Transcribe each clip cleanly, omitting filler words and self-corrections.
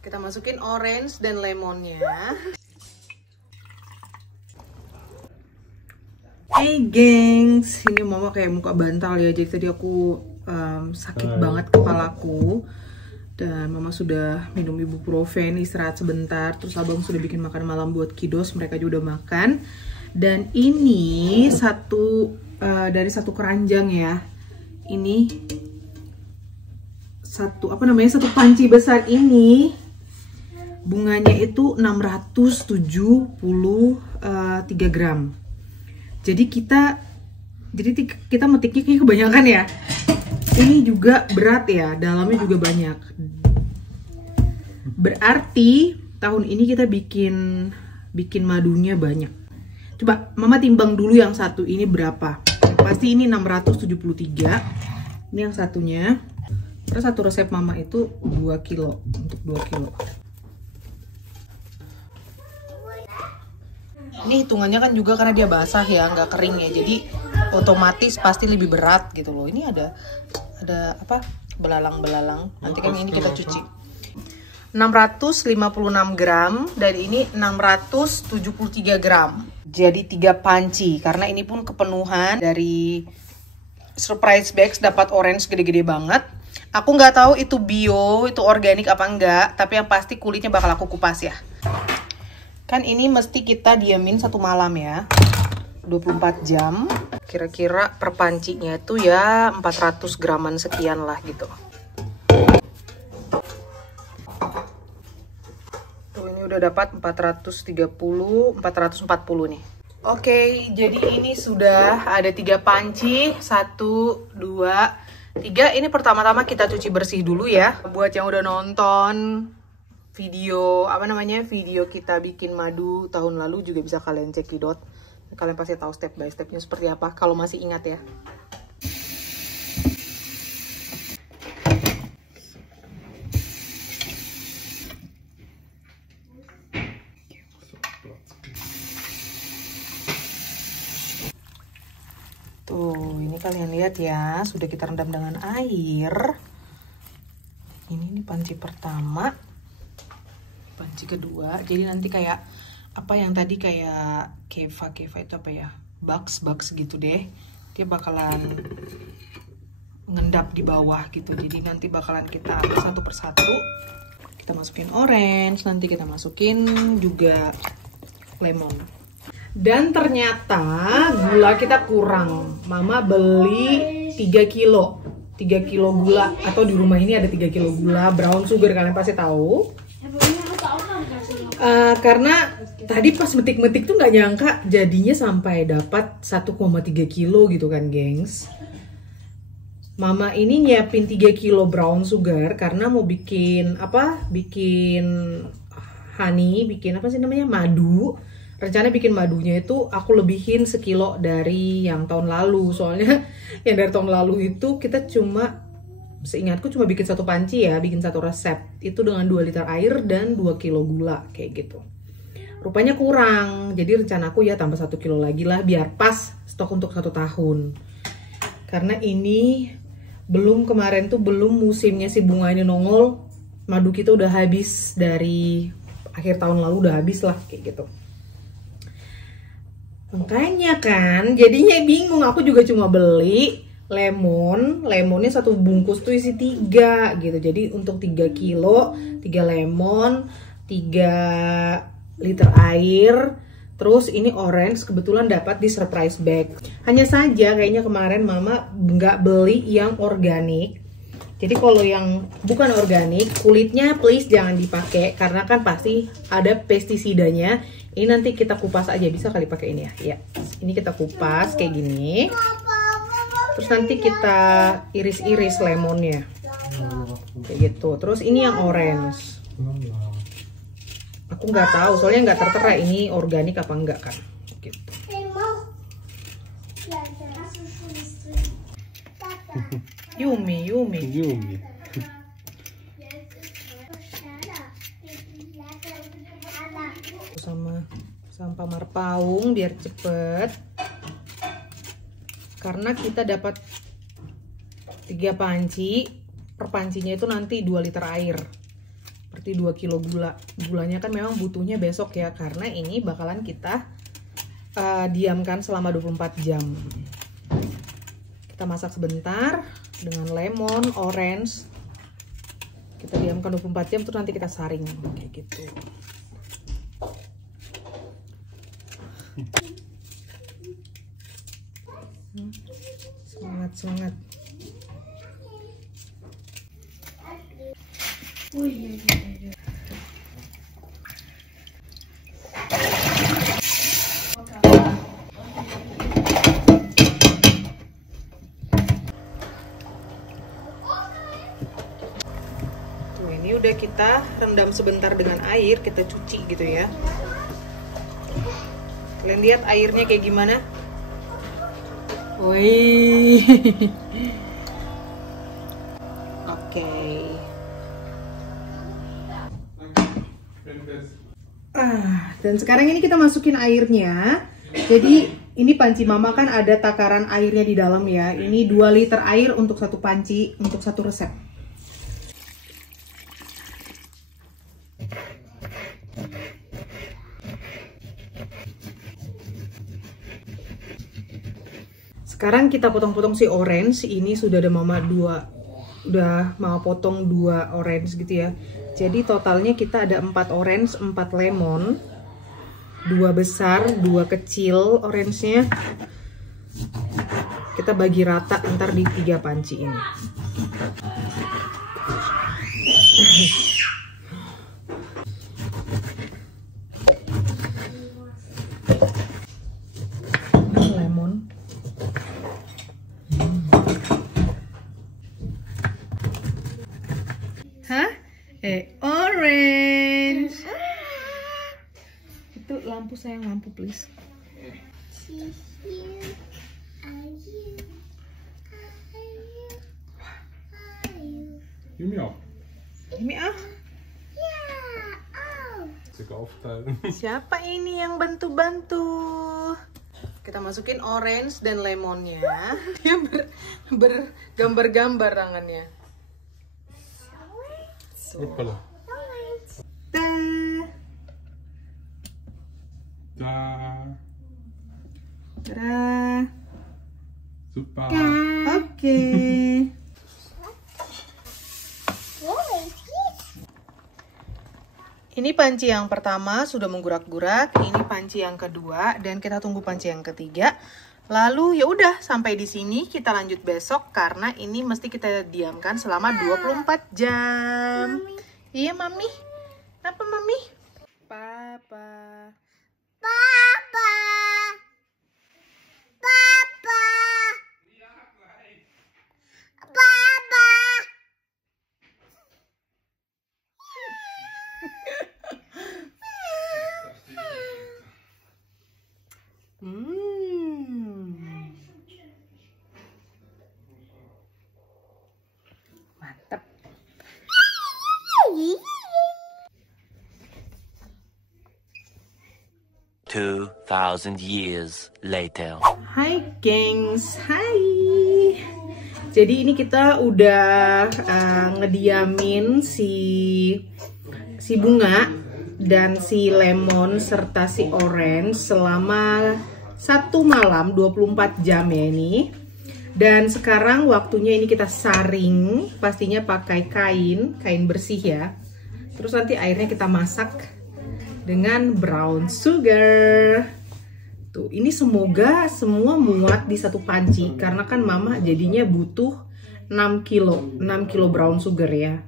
Kita masukin orange dan lemonnya. Hey gengs, ini mama kayak muka bantal ya. Jadi tadi aku sakit banget kepalaku. Dan mama sudah minum ibuprofen, istirahat sebentar. Terus abang sudah bikin makan malam buat kiddos, mereka juga udah makan. Dan ini dari satu keranjang ya. Ini satu panci besar ini. Bunganya itu 673 gram. Jadi kita metiknya kayak kebanyakan ya. Ini juga berat ya, dalamnya juga banyak. Berarti tahun ini kita bikin madunya banyak. Coba mama timbang dulu yang satu ini berapa. Pasti ini 673. Ini yang satunya. Terus satu resep mama itu 2 kilo untuk 2 kilo. Ini hitungannya kan juga karena dia basah ya, nggak kering ya. Jadi otomatis pasti lebih berat gitu loh. Ini ada apa? Belalang-belalang. Nanti kan ini kita cuci. 656 gram dan ini 673 gram. Jadi 3 panci karena ini pun kepenuhan dari surprise bags dapat orange gede-gede banget. Aku nggak tahu itu bio, itu organik apa enggak, tapi yang pasti kulitnya bakal aku kupas ya. Kan ini mesti kita diamin 1 malam ya, 24 jam. Kira-kira per pancinya itu ya 400 graman sekian lah gitu. Tuh ini udah dapat 440 nih. Oke, jadi ini sudah ada 3 panci, 1, 2, 3. Ini pertama-tama kita cuci bersih dulu ya. Buat yang udah nonton video video kita bikin madu tahun lalu juga bisa kalian cekidot. Kalian pasti tahu step by stepnya seperti apa kalau masih ingat ya. Tuh, ini kalian lihat ya, sudah kita rendam dengan air. Ini panci pertama. Panci kedua, jadi nanti kayak apa yang tadi kayak keva itu apa ya, bugs gitu deh, dia bakalan ngendap di bawah gitu. Jadi nanti bakalan kita satu persatu kita masukin orange, nanti kita masukin juga lemon. Dan ternyata gula kita kurang. Mama beli 3 kilo gula, atau di rumah ini ada 3 kilo gula brown sugar, kalian pasti tahu. Karena tadi pas metik-metik tuh nggak nyangka jadinya sampai dapat 1,3 kilo gitu kan gengs. Mama ini nyiapin 3 kilo brown sugar karena mau bikin honey, madu. Rencana bikin madunya itu aku lebihin sekilo dari yang tahun lalu. Soalnya yang dari tahun lalu itu kita seingatku cuma bikin 1 panci ya, bikin 1 resep. Itu dengan 2 liter air dan 2 kilo gula kayak gitu. Rupanya kurang, jadi rencanaku ya tambah 1 kilo lagi lah biar pas stok untuk 1 tahun. Karena ini kemarin tuh belum musimnya si bunga ini nongol. Madu kita udah habis dari akhir tahun lalu, udah habis lah kayak gitu. Makanya kan jadinya bingung, aku juga cuma beli lemonnya 1 bungkus tuh isi 3 gitu. Jadi untuk 3 kilo 3 lemon, 3 liter air. Terus ini orange kebetulan dapat di surprise bag. Hanya saja kayaknya kemarin mama nggak beli yang organik. Jadi kalau yang bukan organik, kulitnya please jangan dipakai karena kan pasti ada pestisidanya. Ini nanti kita kupas aja, bisa kali pakai ini ya. Ya, ini kita kupas kayak gini. Terus nanti kita iris-iris lemonnya kayak gitu. Terus ini yang orange, aku nggak tahu soalnya nggak tertera ini organik apa enggak kan gitu. Yumi sama pamar paung biar cepet. Karena kita dapat 3 panci, per pancinya itu nanti 2 liter air. Berarti 2 kilo gula. Gulanya kan memang butuhnya besok ya, karena ini bakalan kita diamkan selama 24 jam. Kita masak sebentar dengan lemon, orange. Kita diamkan 24 jam, terus nanti kita saring kayak gitu. Semangat. Tuh, ini udah kita rendam sebentar dengan air, kita cuci gitu ya. Kalian lihat airnya kayak gimana? Wih. Oke. Dan sekarang ini kita masukin airnya. Jadi ini panci mama kan ada takaran airnya di dalam ya. Ini 2 liter air untuk satu panci, untuk satu resep. Sekarang kita potong-potong si orange. Ini sudah ada mama udah mau potong 2 orange gitu ya. Jadi totalnya kita ada 4 orange, 4 lemon, 2 besar, 2 kecil orange-nya. Kita bagi rata antar di 3 panci ini. Lemon. Hah? Orange. Itu lampu sayang, lampu please. Gib mir auch. Ini Circa aufteilen. Siapa ini yang bantu-bantu? Kita masukin orange dan lemonnya. Dia bergambar-gambar tangannya. Hoppala. Da. Tada. Super. Oke. Ini panci yang pertama sudah menggurak-gurak, ini panci yang kedua, dan kita tunggu panci yang ketiga. Lalu ya udah sampai di sini, kita lanjut besok karena ini mesti kita diamkan selama 24 jam. Mami. Iya, Mami. Apa, Mami? Papa. Papa. Papa. Papa. Mantap. 2,000 years later. Hai gengs, hai. Jadi ini kita udah ngediamin si bunga dan si lemon serta si orange selama 1 malam 24 jam ya ini. Dan sekarang waktunya ini kita saring, pastinya pakai kain bersih ya. Terus nanti airnya kita masak dengan brown sugar. Tuh, ini semoga semua muat di satu panci karena kan mama jadinya butuh 6 kilo brown sugar ya.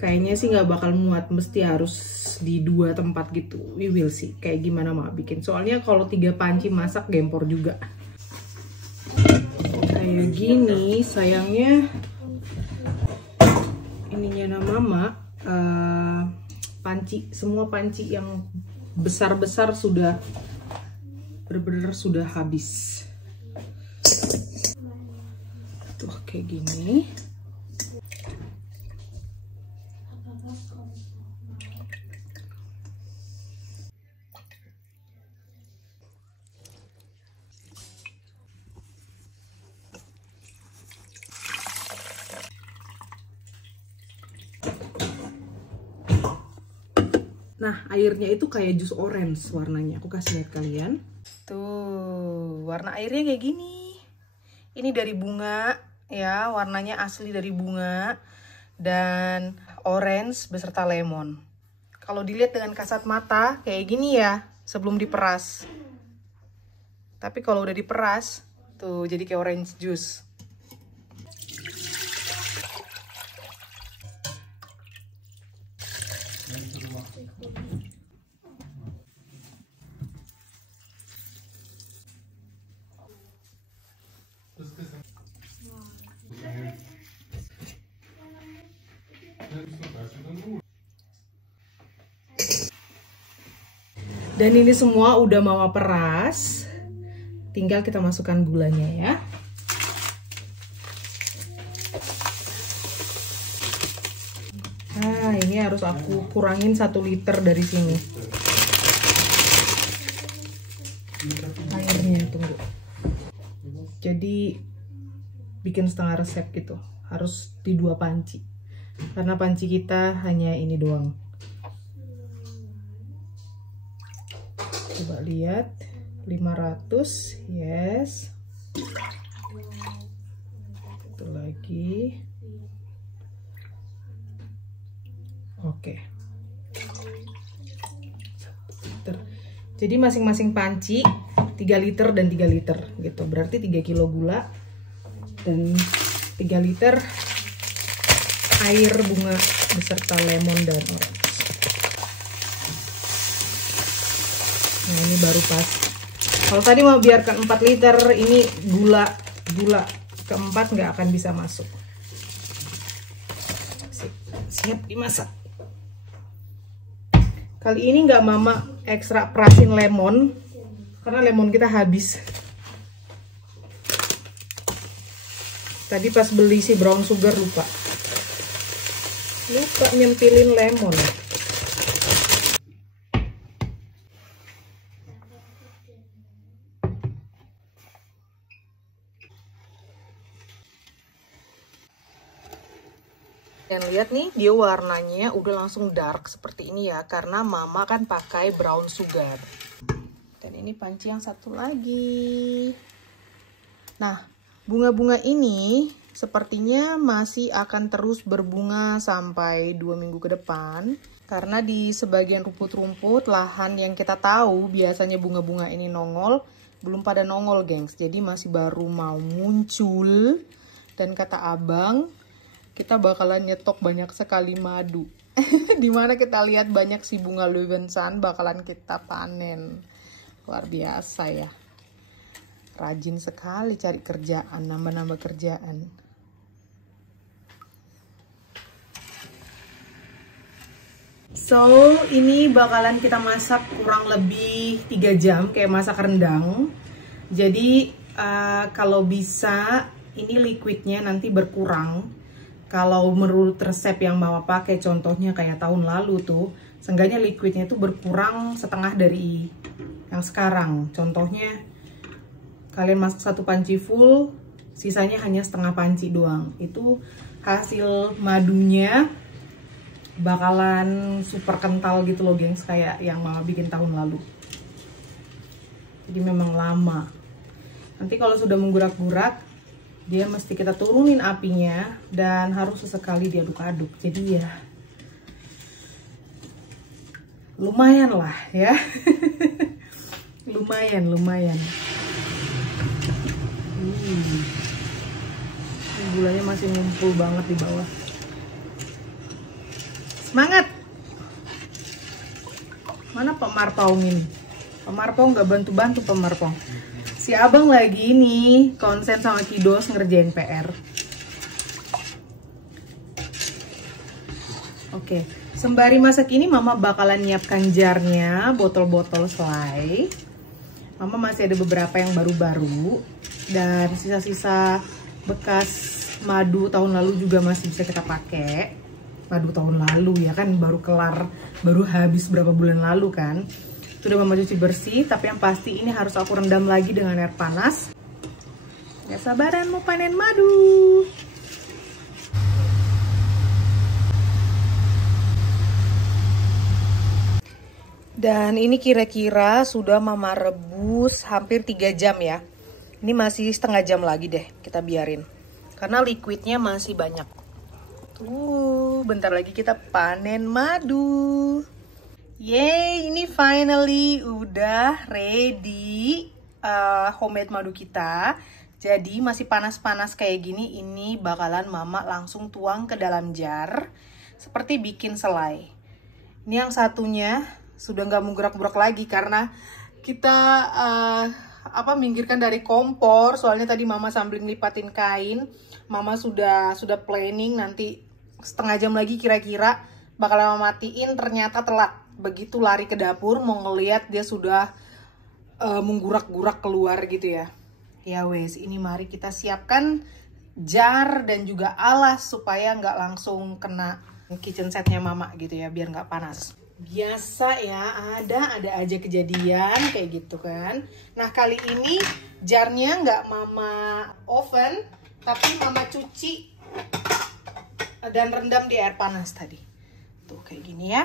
Kayaknya sih nggak bakal muat, mesti harus di 2 tempat gitu. We will see kayak gimana mama bikin. Soalnya kalau 3 panci masak gempor juga. Kayak gini, sayangnya ininya mama semua panci yang besar-besar sudah benar-benar sudah habis. Tuh kayak gini. Nah, airnya itu kayak jus orange warnanya. Aku kasih lihat kalian. Tuh, warna airnya kayak gini. Ini dari bunga ya, warnanya asli dari bunga dan orange beserta lemon. Kalau dilihat dengan kasat mata kayak gini ya, sebelum diperas. Tapi kalau udah diperas, tuh jadi kayak orange juice. Dan ini semua udah mama peras. Tinggal kita masukkan gulanya ya. Nah, ini harus aku kurangin 1 liter dari sini. Airnya tunggu. Jadi bikin setengah resep gitu. Harus di 2 panci. Karena panci kita hanya ini doang. Coba lihat, 500, yes. Itu lagi. Oke. Jadi masing-masing panci 3 liter dan 3 liter gitu. Berarti 3 kilo gula dan 3 liter air bunga beserta lemon dan orange. Nah, ini baru pas. Kalau tadi mau biarkan 4 liter, ini gula keempat nggak akan bisa masuk. Siap dimasak. Kali ini nggak mama ekstra perasin lemon, karena lemon kita habis. Tadi pas beli si brown sugar lupa nyempilin lemon. Dan lihat nih, dia warnanya udah langsung dark seperti ini ya, karena mama kan pakai brown sugar. Dan ini panci yang satu lagi. Nah, bunga-bunga ini sepertinya masih akan terus berbunga sampai 2 minggu ke depan. Karena di sebagian rumput-rumput, lahan yang kita tahu biasanya bunga-bunga ini nongol, belum pada nongol gengs. Jadi masih baru mau muncul. Dan kata abang, kita bakalan nyetok banyak sekali madu. Dimana kita lihat banyak si bunga Löwenzahn bakalan kita panen. Luar biasa ya. Rajin sekali cari kerjaan, nambah-nambah kerjaan. So, ini bakalan kita masak kurang lebih 3 jam kayak masak rendang. Jadi, kalau bisa ini liquidnya nanti berkurang. Kalau menurut resep yang mama pakai, contohnya kayak tahun lalu tuh, seenggaknya liquidnya itu berkurang setengah dari yang sekarang. Contohnya, kalian masak 1 panci full, sisanya hanya setengah panci doang. Itu hasil madunya bakalan super kental gitu loh gengs, kayak yang mama bikin tahun lalu. Jadi memang lama. Nanti kalau sudah menggurak-gurak, dia mesti kita turunin apinya dan harus sesekali diaduk-aduk. Jadi ya lumayan lah ya. lumayan. Gulanya masih ngumpul banget di bawah. Semangat. Mana Pak Marpaung ini? Pak Marpaung nggak bantu-bantu Pak Marpaung. Si abang lagi nih konsen sama Kidos ngerjain PR. Oke, sembari masak ini mama bakalan nyiapkan jarnya, botol-botol selai. Mama masih ada beberapa yang baru-baru dan sisa-sisa bekas madu tahun lalu juga masih bisa kita pakai. Madu tahun lalu ya kan, baru kelar, baru habis berapa bulan lalu kan. Sudah mama cuci bersih, tapi yang pasti ini harus aku rendam lagi dengan air panas. Gak sabaran mau panen madu. Dan ini kira-kira sudah mama rebus hampir 3 jam ya. Ini masih setengah jam lagi deh kita biarin. Karena liquidnya masih banyak. Tuh, bentar lagi kita panen madu. Yeay, ini finally udah ready homemade madu kita. Jadi masih panas-panas kayak gini, ini bakalan mama langsung tuang ke dalam jar. Seperti bikin selai. Ini yang satunya sudah nggak menggerak-gerak lagi karena kita minggirkan dari kompor. Soalnya tadi mama sambil ngelipatin kain, mama sudah planning nanti setengah jam lagi kira-kira bakal mama matiin. Ternyata telat. Begitu lari ke dapur mau ngeliat dia sudah menggurak-gurak keluar gitu ya. Ya wes, ini mari kita siapkan jar dan juga alas supaya nggak langsung kena kitchen setnya mama gitu ya, biar nggak panas. Biasa ya, ada aja kejadian kayak gitu kan. Nah kali ini jarnya nggak mama oven, tapi mama cuci dan rendam di air panas tadi. Tuh kayak gini ya.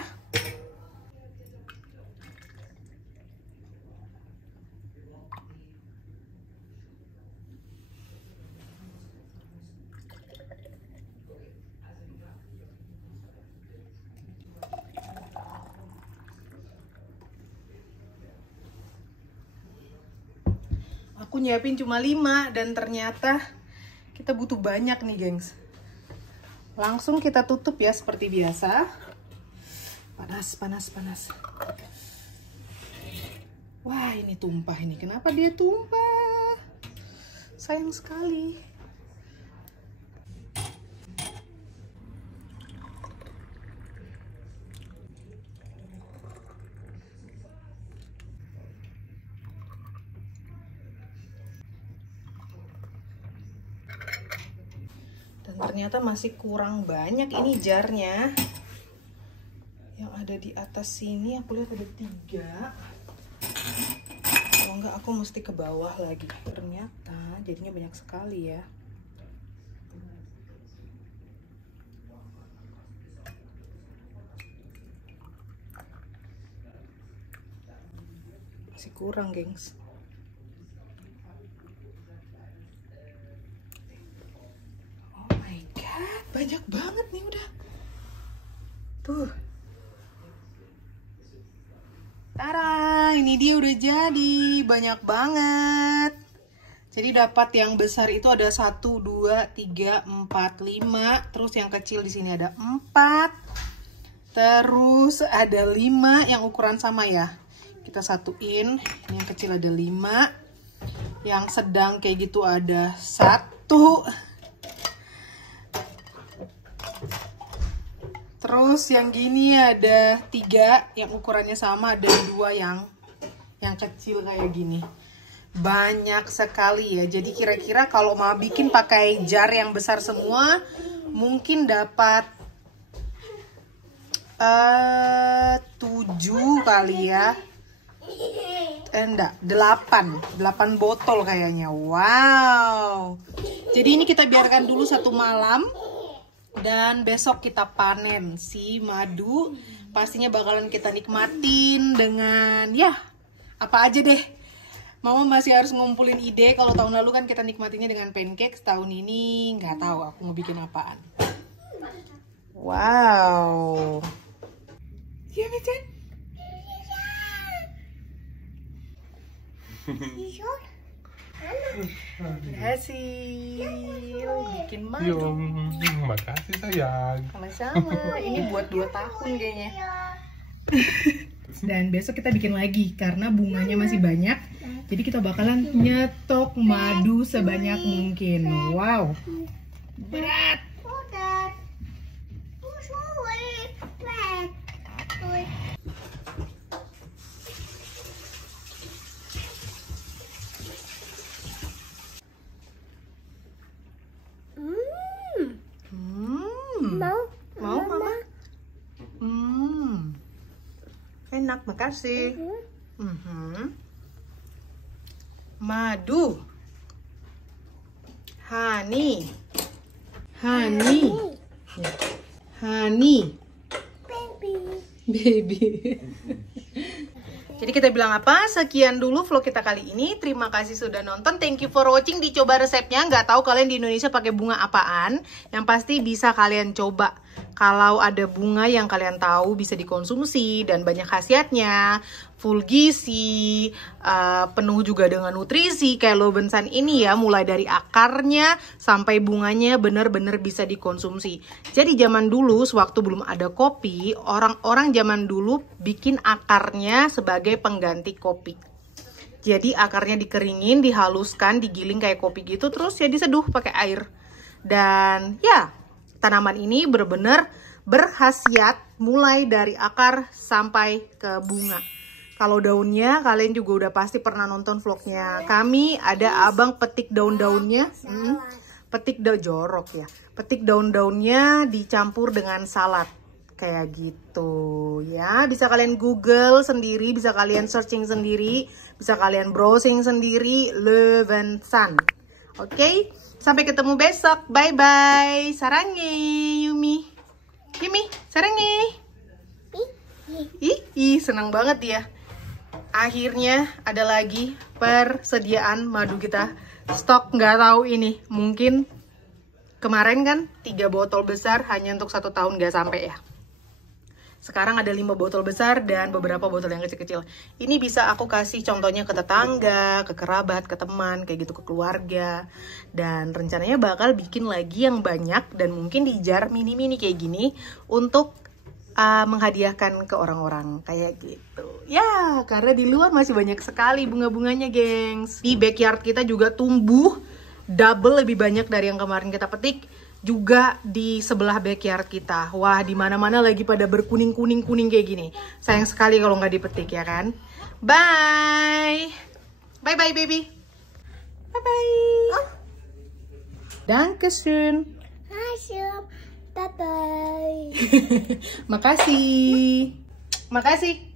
Aku nyiapin cuma 5 dan ternyata kita butuh banyak nih gengs. Langsung kita tutup ya seperti biasa. Panas. Wah ini tumpah ini. Kenapa dia tumpah? Sayang sekali. Dan ternyata masih kurang banyak ini jarnya. Yang ada di atas sini aku lihat ada 3. Kalau enggak aku mesti ke bawah lagi. Ternyata jadinya banyak sekali ya. Masih kurang gengs. Banyak banget nih udah. Tuh. Tara, ini dia udah jadi. Banyak banget. Jadi dapat yang besar itu ada 1, 2, 3, 4, 5. Terus yang kecil di sini ada 4. Terus ada 5 yang ukuran sama ya. Kita satuin. Ini yang kecil ada 5. Yang sedang kayak gitu ada 1. Terus yang gini ada 3 yang ukurannya sama, ada 2 yang kecil kayak gini. Banyak sekali ya. Jadi kira-kira kalau mau bikin pakai jar yang besar semua mungkin dapat 7 kali ya. Enggak, 8 botol kayaknya. Wow. Jadi ini kita biarkan dulu 1 malam. Dan besok kita panen si madu. Pastinya bakalan kita nikmatin dengan ya apa aja deh. Mama masih harus ngumpulin ide. Kalau tahun lalu kan kita nikmatinnya dengan pancake. Tahun ini nggak tahu aku mau bikin apaan. Wow. Iya Mican? Berhasil bikin madu. Makasih sayang. Sama-sama. Ini buat 2 tahun kayaknya. Dan besok kita bikin lagi karena bunganya masih banyak. Jadi kita bakalan nyetok madu sebanyak mungkin. Wow. Berat. Mau mama? Enak, makasih. Madu. Honey. Baby. Jadi kita bilang apa? Sekian dulu vlog kita kali ini. Terima kasih sudah nonton. Thank you for watching. Dicoba resepnya. Nggak tahu kalian di Indonesia pakai bunga apaan. Yang pasti bisa kalian coba. Kalau ada bunga yang kalian tahu bisa dikonsumsi dan banyak khasiatnya, full gizi, penuh juga dengan nutrisi kayak Löwenzahn ini ya, mulai dari akarnya sampai bunganya benar-benar bisa dikonsumsi. Jadi zaman dulu sewaktu belum ada kopi, orang-orang zaman dulu bikin akarnya sebagai pengganti kopi. Jadi akarnya dikeringin, dihaluskan, digiling kayak kopi gitu, terus ya diseduh pakai air. Dan ya, tanaman ini benar-benar berkhasiat mulai dari akar sampai ke bunga. Kalau daunnya kalian juga udah pasti pernah nonton vlognya kami, ada abang petik daun-daunnya, petik daun jorok ya, petik daun-daunnya dicampur dengan salad kayak gitu ya. Bisa kalian google sendiri, bisa kalian searching sendiri, bisa kalian browsing sendiri, Löwenzahn. Oke, sampai ketemu besok. Bye-bye. Sarange, Yumi. Yumi, sarange. Ih, senang banget ya. Akhirnya ada lagi persediaan madu kita. Stok nggak tahu ini. Mungkin kemarin kan 3 botol besar hanya untuk 1 tahun nggak sampai ya. Sekarang ada 5 botol besar dan beberapa botol yang kecil-kecil. Ini bisa aku kasih contohnya ke tetangga, ke kerabat, ke teman, kayak gitu, ke keluarga. Dan rencananya bakal bikin lagi yang banyak dan mungkin di jar mini-mini kayak gini untuk menghadiahkan ke orang-orang kayak gitu. Ya, karena di luar masih banyak sekali bunga-bunganya, gengs. Di backyard kita juga tumbuh double lebih banyak dari yang kemarin kita petik. Juga di sebelah backyard kita. Wah, di mana-mana lagi pada berkuning-kuning-kuning kayak gini. Sayang sekali kalau nggak dipetik ya kan. Bye. Bye-bye, baby. Bye-bye. Dankeschön. Bye bye. Makasih. Makasih.